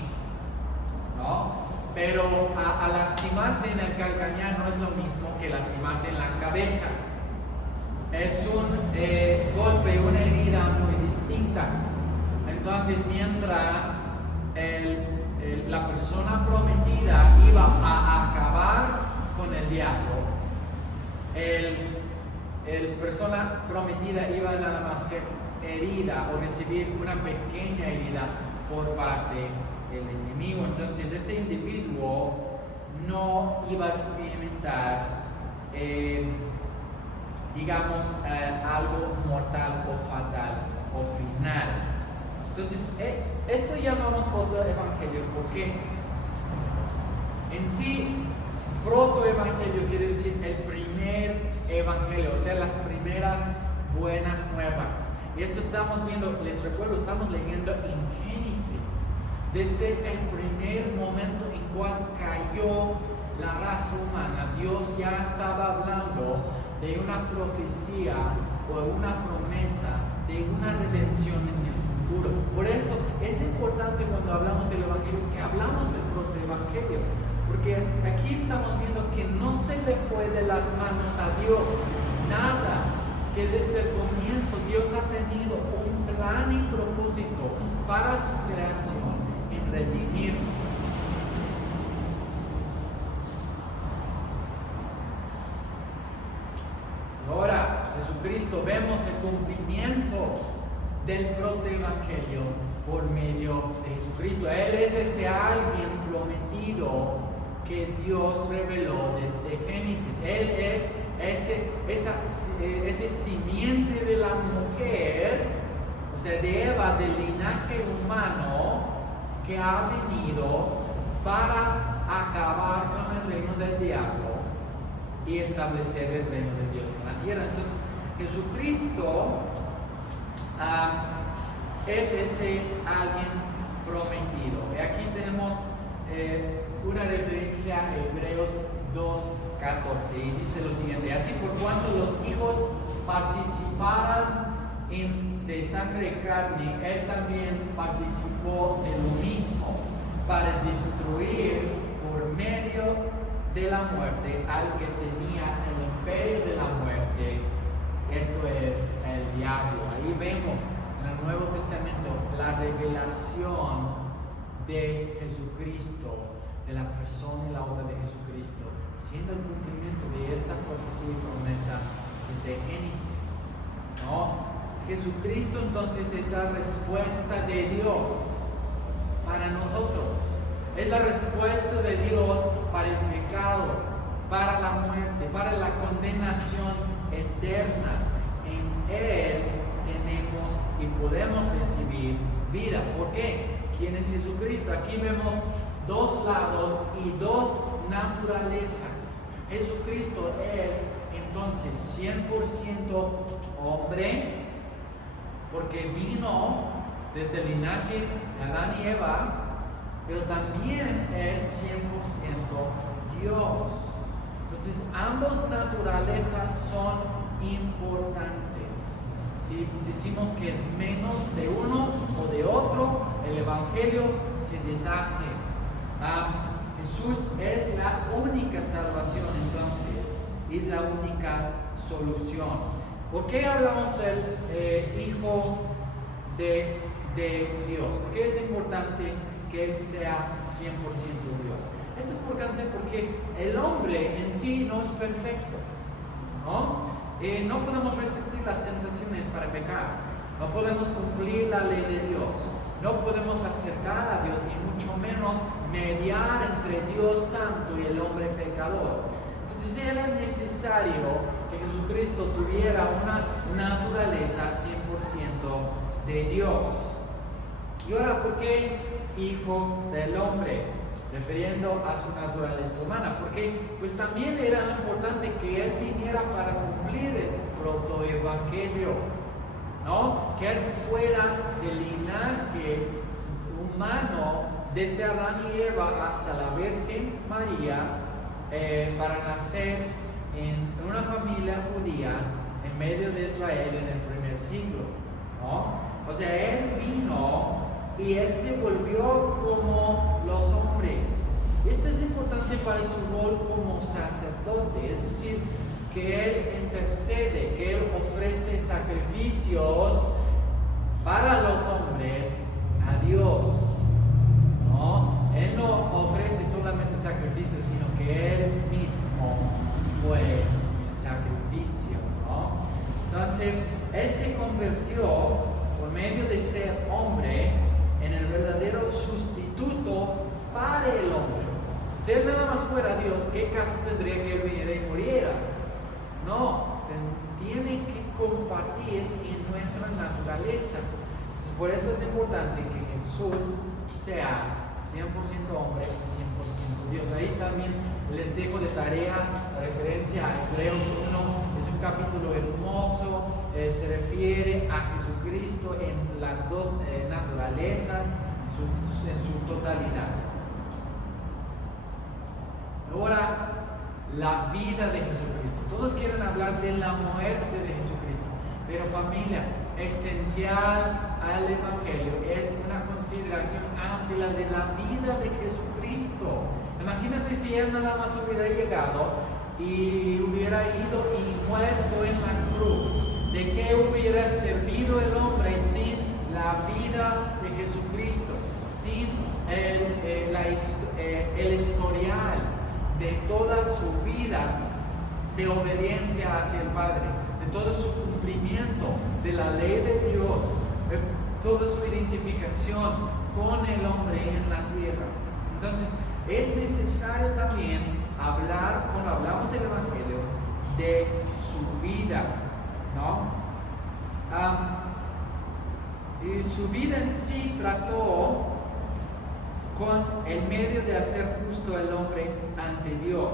¿no? Pero a lastimarte en el calcañar no es lo mismo que lastimarte en la cabeza. Es un golpe, una herida muy distinta. Entonces, mientras la persona prometida iba a acabar con el diablo, la persona prometida iba nada más a ser herida o recibir una pequeña herida por parte del enemigo. Entonces, este individuo no iba a experimentar, algo mortal o fatal o final. Entonces, esto llamamos protoevangelio porque en sí, protoevangelio quiere decir el primer evangelio, o sea, las primeras buenas nuevas. Y esto estamos viendo, les recuerdo, estamos leyendo en Génesis, desde el primer momento en cual cayó la raza humana. Dios ya estaba hablando de una profecía o una promesa de una redención en el futuro. Por eso es importante cuando hablamos del evangelio que hablamos del protoevangelio, porque aquí estamos viendo que no se le fue de las manos a Dios nada, que desde el comienzo Dios ha tenido un plan y propósito para su creación en redimirnos. Ahora, Jesucristo, vemos el cumplimiento del protoevangelio por medio de Jesucristo. Él es ese alguien prometido que Dios reveló desde Génesis. Él es ese simiente de la mujer, o sea, de Eva, del linaje humano, que ha venido para acabar con el reino del diablo y establecer el reino de Dios en la tierra. Entonces, Jesucristo es ese alguien prometido. Y aquí tenemos una referencia a Hebreos 2:14 y dice lo siguiente: así por cuanto los hijos participaban de sangre y carne, él también participó de lo mismo para destruir por medio de la muerte al que tenía el imperio de la muerte, esto es el diablo. Ahí vemos en el Nuevo Testamento la revelación de Jesucristo, de la persona y la obra de Jesucristo, siendo el cumplimiento de esta profecía y promesa desde Génesis, ¿no? Jesucristo entonces es la respuesta de Dios para nosotros, es la respuesta de Dios para el pecado, para la muerte, para la condenación eterna. En Él tenemos y podemos recibir vida. ¿Por qué? ¿Quién es Jesucristo? Aquí vemos dos lados y dos naturalezas. Jesucristo es entonces 100% hombre, porque vino desde el linaje de Adán y Eva, pero también es 100% Dios. Entonces, ambas naturalezas son importantes. Si decimos que es menos de uno o de otro, el Evangelio se deshace. Jesús es la única salvación, entonces, es la única solución. ¿Por qué hablamos del Hijo de Dios? ¿Por qué es importante que Él sea 100% Dios? Esto es importante porque el hombre en sí no es perfecto, ¿no? No podemos resistir las tentaciones para pecar, no podemos cumplir la ley de Dios, no podemos acercar a Dios y mucho menos mediar entre Dios Santo y el hombre pecador. Entonces era necesario que Jesucristo tuviera una naturaleza 100% de Dios. Y ahora, ¿por qué Hijo del Hombre? Refiriendo a su naturaleza humana, porque pues también era importante que Él viniera para cumplir el protoevangelio, ¿no? Que Él fuera del linaje humano desde Adán y Eva hasta la Virgen María, para nacer en una familia judía en medio de Israel en el primer siglo, ¿no? O sea, Él vino y Él se volvió como los hombres. Esto es importante para su rol como sacerdote, es decir, que Él intercede, que Él ofrece sacrificios para los hombres a Dios, ¿no? Él no ofrece solamente sacrificios, sino que Él mismo fue el sacrificio, ¿no? Entonces, Él se convirtió por medio de ser hombre en el verdadero sustituto para el hombre. Si Él nada más fuera Dios, ¿qué caso tendría que Él viniera y muriera? No, tiene que compartir en nuestra naturaleza. Entonces, por eso es importante que Jesús sea 100% hombre y 100% Dios. Ahí también les dejo de tarea la referencia a Hebreos 1. Es un capítulo hermoso, se refiere a Jesucristo en las dos naturalezas, en su totalidad. Ahora, la vida de Jesucristo. Todos quieren hablar de la muerte de Jesucristo, pero familia, esencial al Evangelio es una consideración amplia de la vida de Jesucristo. Imagínate si Él nada más hubiera llegado y hubiera ido y muerto en la cruz. ¿De qué hubiera servido el hombre sin la vida de Jesucristo? Sin el historial de toda su vida de obediencia hacia el Padre, de todo su cumplimiento de la ley de Dios, de toda su identificación con el hombre en la tierra. Entonces, es necesario también hablar, cuando hablamos del Evangelio, de su vida, ¿no? Y su vida en sí trató con el medio de hacer justo el hombre ante Dios,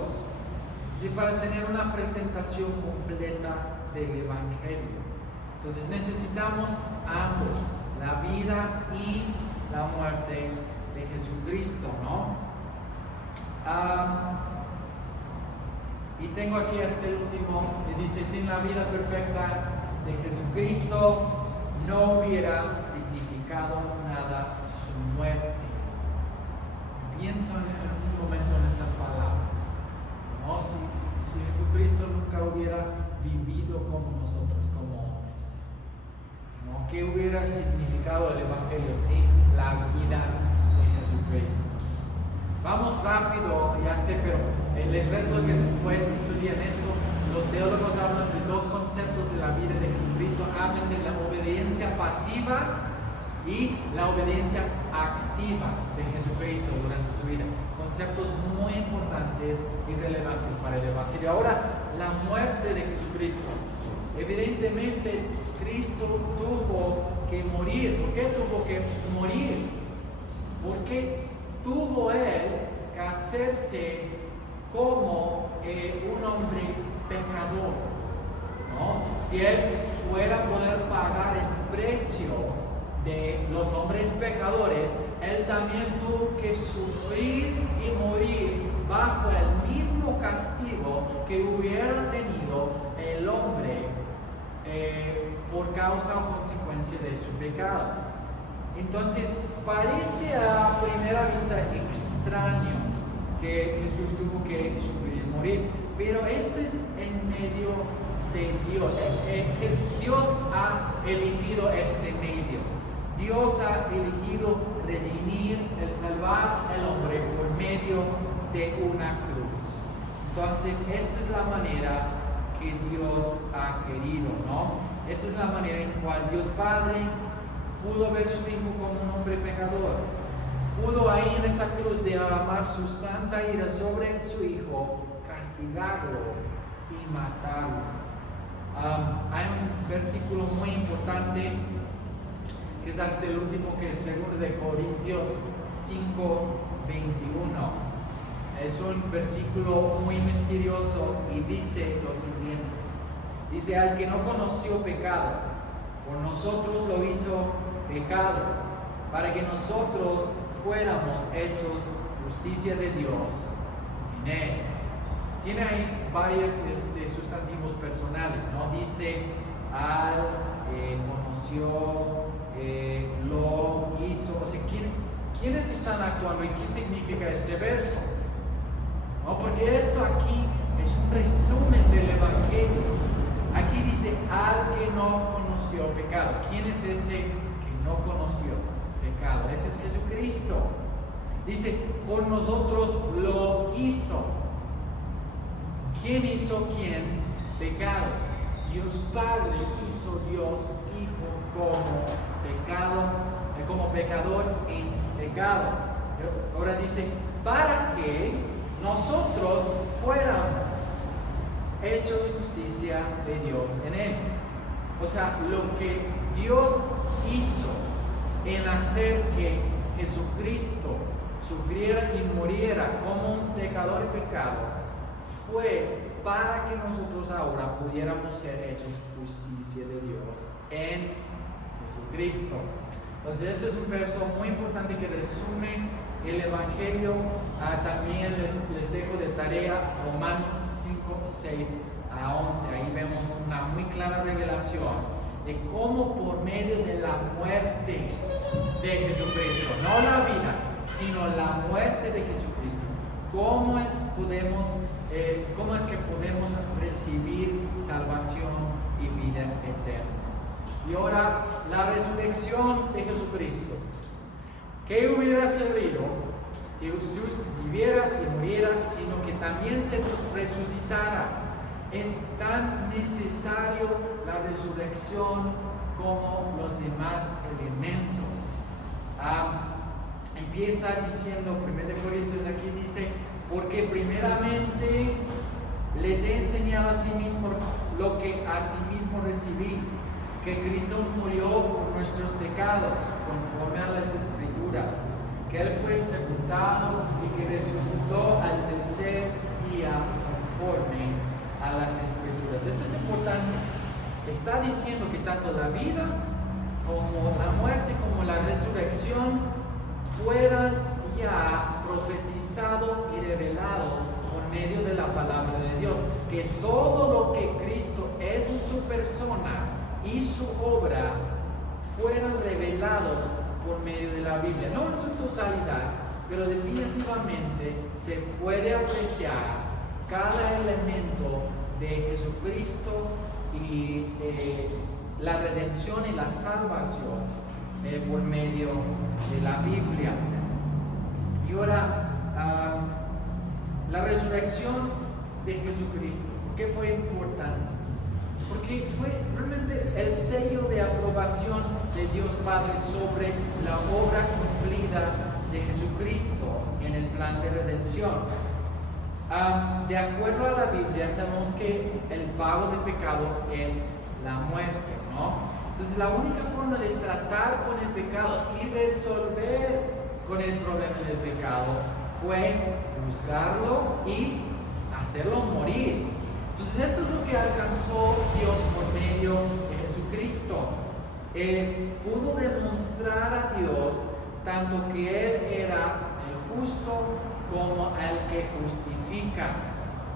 y para tener una presentación completa del Evangelio. Entonces necesitamos ambos, la vida y la muerte de Jesucristo, ¿no? Y tengo aquí hasta el último, que dice, sin la vida perfecta de Jesucristo no hubiera significado nada su muerte. Pienso en un momento en esas palabras. ¿No? Si Jesucristo nunca hubiera vivido como nosotros, como hombres, ¿no? ¿Qué hubiera significado el Evangelio sin la vida de Jesucristo? Vamos rápido, ya sé, pero les reto que después estudien esto. Los teólogos hablan de dos conceptos de la vida de Jesucristo. Hablan de la obediencia pasiva y la obediencia activa de Jesucristo durante su vida. Conceptos muy importantes y relevantes para el Evangelio. Ahora, la muerte de Jesucristo. Evidentemente, Cristo tuvo que morir. ¿Por qué tuvo que morir? Porque tuvo él que hacerse como un hombre pecador, ¿no? Si él fuera a poder pagar el precio de los hombres pecadores, él también tuvo que sufrir y morir bajo el mismo castigo que hubiera tenido el hombre por causa o consecuencia de su pecado. Entonces, parece a primera vista extraño que Jesús tuvo que sufrir y morir, pero esto es en medio de Dios. Dios ha elegido este medio. Dios ha elegido redimir, el salvar al hombre por medio de una cruz. Entonces, esta es la manera que Dios ha querido, ¿no? Esa es la manera en cual Dios Padre pudo ver su hijo como un hombre pecador. Pudo ahí en esa cruz derramar su santa ira sobre su hijo, castigarlo y matarlo. Hay un versículo muy importante que es hasta el último, que es 2 de Corintios 5:21. Es un versículo muy misterioso y dice lo siguiente. Dice, al que no conoció pecado, por nosotros lo hizo pecado, para que nosotros fuéramos hechos justicia de Dios en él. Tiene ahí varios sustantivos personales, ¿no? Dice al, conoció, lo hizo. O sea, ¿quiénes están actuando y qué significa este verso? ¿No? Porque esto aquí es un resumen del Evangelio. Aquí dice al que no conoció pecado. ¿Quién es ese que no conoció pecado? Ese es Jesucristo. Dice, por nosotros lo hizo. ¿Quién hizo quién? Pecado. Dios Padre hizo Dios Hijo como pecador en pecado. Ahora dice, para que nosotros fuéramos hechos justicia de Dios en él. O sea, lo que Dios hizo en hacer que Jesucristo sufriera y muriera como un pecador y pecado, fue para que nosotros ahora pudiéramos ser hechos justicia de Dios en Jesucristo. Entonces, ese es un verso muy importante que resume el Evangelio. También les dejo de tarea Romanos 5:6 a 11. Ahí vemos una muy clara revelación de cómo por medio de la muerte de Jesucristo, no la vida, sino la muerte de Jesucristo, cómo es que podemos recibir salvación y vida eterna. Y ahora, la resurrección de Jesucristo. ¿Qué hubiera servido si Jesús viviera y muriera, sino que también se resucitara? Es tan necesario la resurrección como los demás elementos. Empieza diciendo, 1 Corintios aquí dice, porque primeramente les he enseñado a sí mismo lo que a sí mismo recibí, que Cristo murió por nuestros pecados, conforme a las Escrituras, que Él fue sepultado y que resucitó al tercer día, conforme a las Escrituras. Esto es importante. Está diciendo que tanto la vida como la muerte como la resurrección fueran ya profetizados y revelados por medio de la palabra de Dios, que todo lo que Cristo es en su persona y su obra fueran revelados por medio de la Biblia, no en su totalidad, pero definitivamente se puede apreciar cada elemento de Jesucristo y la redención y la salvación por medio de la Biblia. Y ahora, la resurrección de Jesucristo, ¿por qué fue importante? Porque fue realmente el sello de aprobación de Dios Padre sobre la obra cumplida de Jesucristo en el plan de redención. De acuerdo a la Biblia, sabemos que el pago de pecado es la muerte, ¿no? Entonces, la única forma de tratar con el pecado y resolver con el problema del pecado fue juzgarlo y hacerlo morir. Entonces, esto es lo que alcanzó Dios por medio de Jesucristo. Pudo demostrar a Dios tanto que Él era el justo como el que justifica,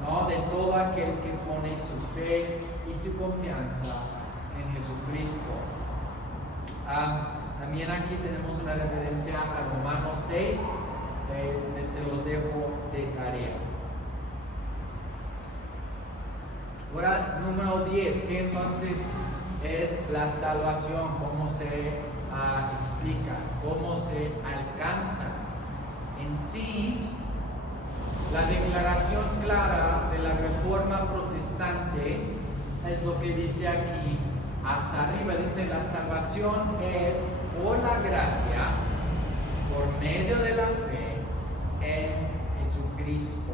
¿no? De todo aquel que pone su fe y su confianza en Jesucristo. También aquí tenemos una referencia a Romanos 6, se los dejo de tarea. Ahora, número 10, que entonces es la salvación, cómo se explica, cómo se alcanza. En sí, la declaración clara de la Reforma Protestante es lo que dice aquí, hasta arriba, dice: la salvación es por la gracia, por medio de la fe en Jesucristo,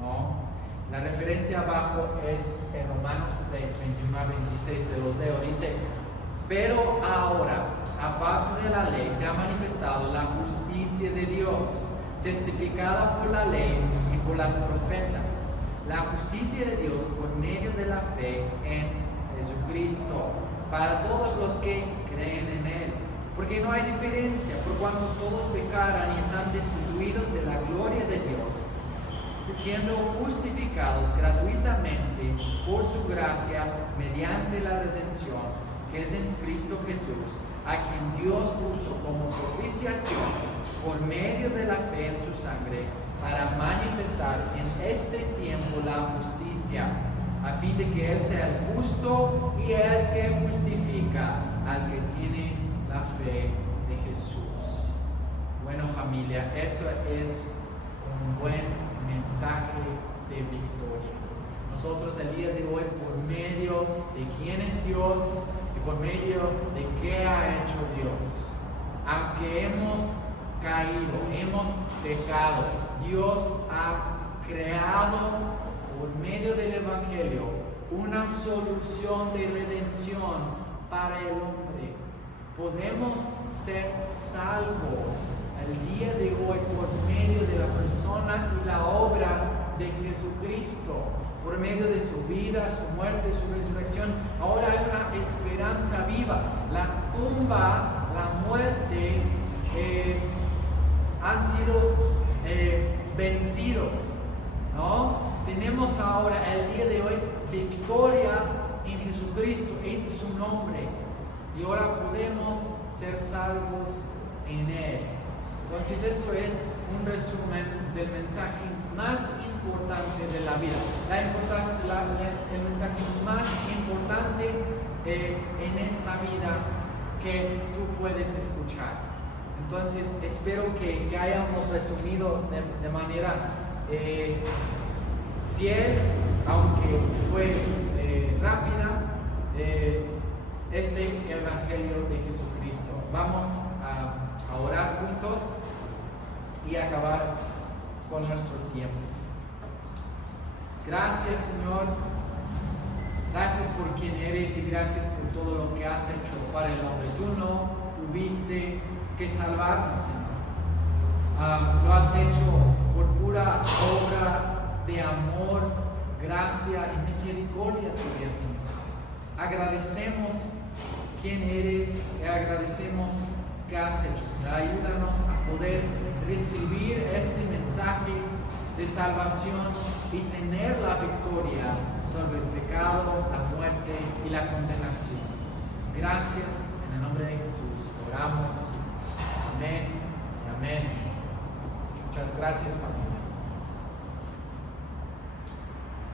¿no? La referencia abajo es en Romanos 3, 21 a 26, se los leo, dice: pero ahora, aparte de la ley, se ha manifestado la justicia de Dios, testificada por la ley y por las profetas, la justicia de Dios por medio de la fe en Jesucristo, para todos los que creen en Él, porque no hay diferencia, por cuantos todos pecaran y están destituidos de la gloria de Dios, siendo justificados gratuitamente por su gracia mediante la redención que es en Cristo Jesús, a quien Dios puso como propiciación por medio de la fe en su sangre, para manifestar en este tiempo la justicia, a fin de que Él sea el justo y el que justifica al que tiene la fe de Jesús. Bueno, familia, eso es un buen mensaje de victoria. Nosotros el día de hoy, por medio de quién es Dios y por medio de qué ha hecho Dios, aunque hemos caído, hemos pecado, Dios ha creado por medio del Evangelio una solución de redención para el hombre. Podemos ser salvos el día de hoy por medio de la persona y la obra de Jesucristo, por medio de su vida, su muerte, su resurrección. Ahora hay una esperanza viva. La tumba, la muerte han sido vencidos, ¿no? Tenemos ahora el día de hoy victoria en Jesucristo, en su nombre, y ahora podemos ser salvos en Él. Entonces, esto es un resumen del mensaje más importante de la vida, el mensaje más importante en esta vida que tú puedes escuchar. Entonces, espero que hayamos resumido de manera fiel, aunque fue rápida, este Evangelio de Jesucristo. Vamos a orar juntos y acabar con nuestro tiempo. Gracias, Señor. Gracias por quien eres y gracias por todo lo que has hecho para el hombre. Tú no tuviste que salvarnos, Señor. Lo has hecho por pura obra de amor, gracia y misericordia tuya, Señor. Agradecemos quién eres y agradecemos que has hecho, Señor. Ayúdanos a poder recibir este mensaje de salvación y tener la victoria sobre el pecado, la muerte y la condenación. Gracias, en el nombre de Jesús, oramos. Amén y amén. Muchas gracias, familia.